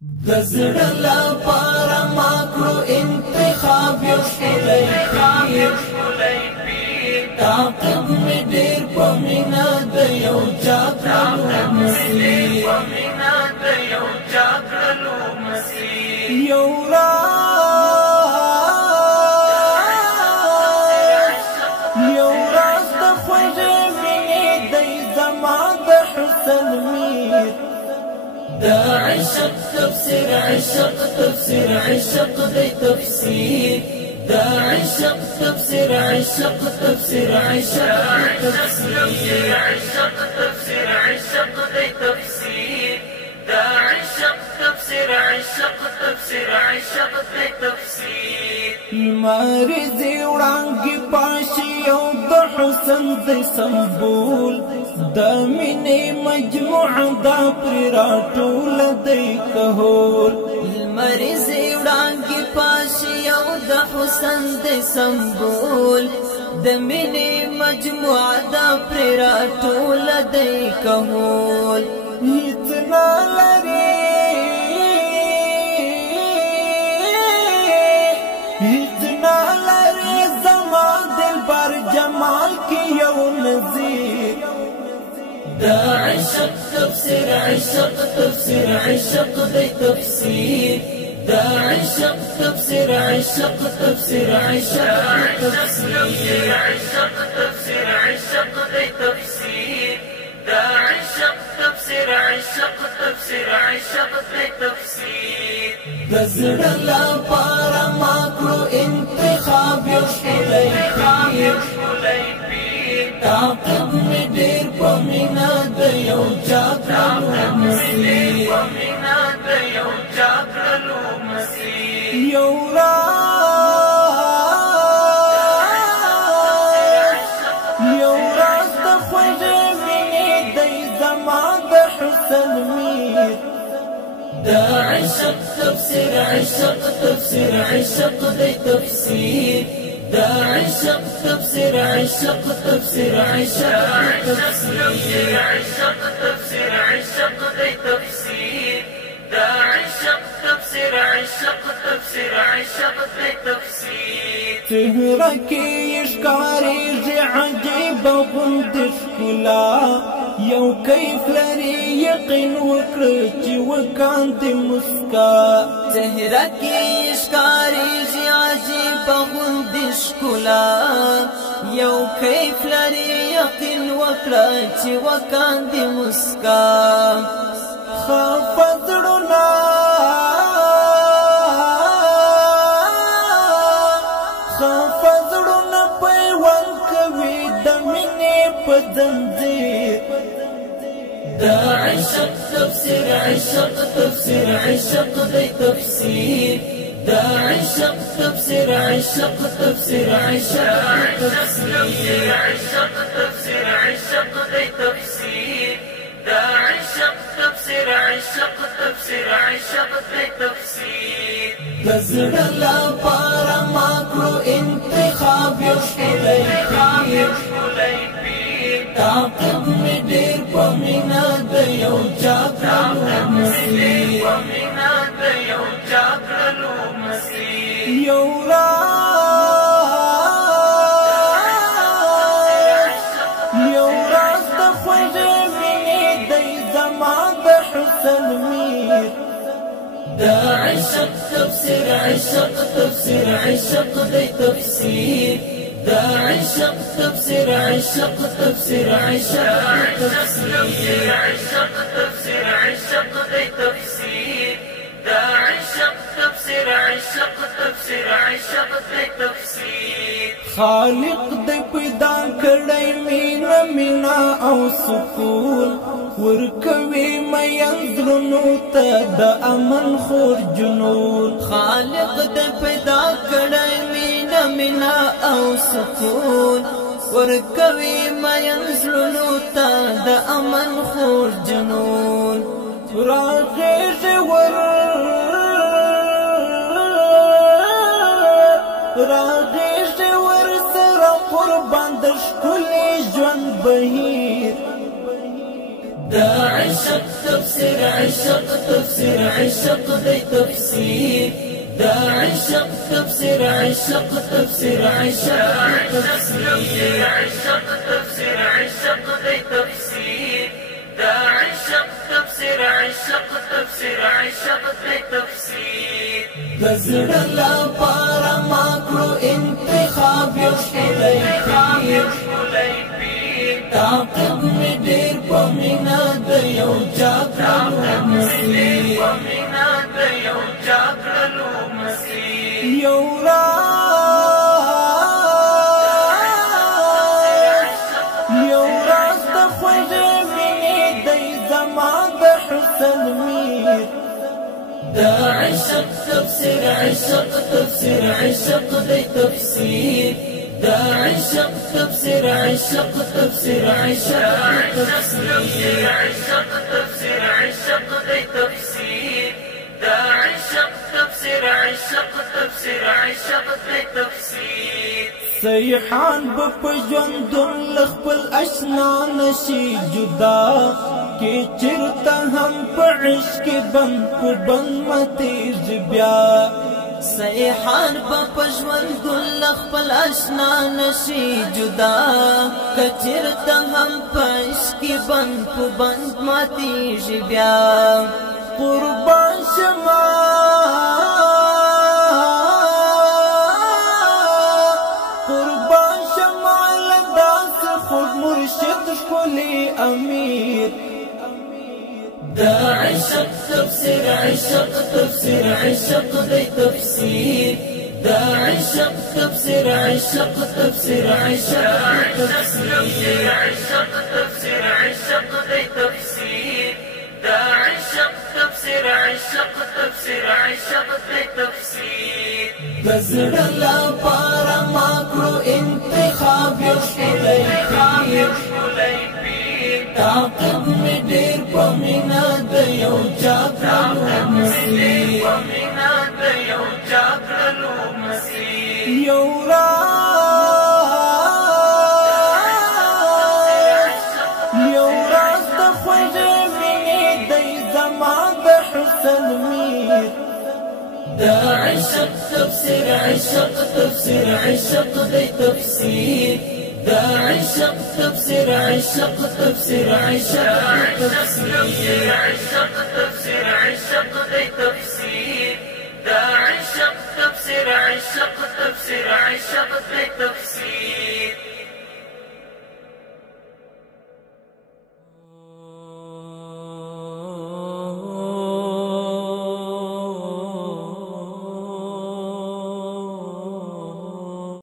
دزړه لپاره ما کړو انتخاب یو ښکلی پیر تعقیب مې ډېر په مینه د یو چا کړلو مسیر یو راز د خوږې مینې دی زما د حسن میر دا عشق تفسير عشق تفسير عشق دی تفسير دا عشق تفسير عشق تفسير عشق تفسير عشق تفسير عشق دی تفسير دا عشق تفسير عشق تفسير عشق دی تفسير مارزي وړانګې پاشي او د حسن دی سمبول دا مینې مجموعه دا پر راټول دی کهول المرزي وړانګې پاشي او د حسن دی سمبول د مینې مجموعه دا پر راټول دی کهول هیڅ نه لري زما دلبر جمال کې یو نظیر دا عشق تفسير عشق تفسير عشق دی تفسير دا عشق تفسير عشق تفسير عشق تفسير عشق تفسير عشق دی تفسير دا عشق تفسير عشق تفسير عشق دی تفسير دزړه لپاره ما کړو انتخاب یو ښکلی پیر تعقیب مې ډېر په مینه د یو چا کړلو مسیر یو راز د خوږې مینې دی زما د حسن میر دا عشق تفسير عشق تفسير عشق دی تفسير دا عشق تفسير عشق تفسير عشق تفسير عشق تفسير عشق دی تفسير دا عشق تفسير عشق تفسير عشق دی تفسير چهره کې ښکارېږي عجیبه غوندې ښکلا یو کیف لري یقین وکړه چې وکاندې مسکا چهره کې ښکارېږي عجیبه غوندې ښکلا یو کیف لري یقین وکړه چې وکاندې مسکا خفه زړونه پیوند کوي د مینې په زنځیر دا عشق تفسير عشق تفسير عشق دی تفسير دا عشق تفسير عشق تفسير عشق تفسير عشق تفسير عشق دی تفسير دا عشق تفسير عشق تفسير عشق دی تفسير دزړه لپاره ما کړو انتخاب یو ښکلی پیر تعقیب مې ډېر په مینه د یو چا کړلو مسیر یو راز د خوږې مینې دی زما د حسن میر دا عشق تفسير عشق تفسير عشق دی تفسير دا عشق تفسير عشق تفسير عشق تفسير عشق تفسير عشق دی تفسير دا عشق تفسير عشق تفسير عشق دی تفسير خالق دی پیدا کړی مینا او سکون ورکوي مین زړونو ته د امن خور جنون خالق دی پیدا کړی مینا او سکون ورکوي مین زړونو ته د امن خور جنون راغېږي ور سره قربان د ښکلي ژوند بهیر دا عشق تفسير تفسير عشق تفسير عشق دی تفسیر دا عشق تفسير عشق تفسير عشق تفسير عشق تفسير عشق دی تفسیر دا عشق تفسير عشق تفسير عشق دی تفسیر دزړه لپاره ماکرو انتخاب یو ښکلی پیر تعقیب می ډېر په مینا د یو چا کړلو مسیر یو راز د خوږې مینې دی زما د حسن میر دا عشق تفسير عشق تفسير عشق دی تفسیر دا عشق تفسير عشق تفسير عشق تفسير عشق تفسير عشق دی تفسیر دا عشق تفسير عشق تفسير عشق دی تفسیر سیحان په ژوندون له خپل اشنا نشي جدا کې چرته هم په عشق بند په بند متیږي بیا سیحان په ژوندون له خپل اشنا نشي جدا که چرته هم په عشق بند په بند متیږي بیا قربان شما مرشد ښکلی امیر دا عشق تفسير عشق تفسير عشق دی تفسیر دا عشق تفسير عشق تفسير عشق تفسير عشق تفسير عشق دی تفسیر دا عشق تفسير عشق تفسير عشق دی تفسیر دزړه لپاره ماکرو انتخاب یو ښکلی پیر تعقیب می ډېر په مینا د یو چا کړلو مسیر یو راز د خوږې مینې دی زما د حسن میر دا عشق تفسير عشق تفسير عشق دی تفسیر دا عشق تفسير عشق تفسير عشق تفسير عشق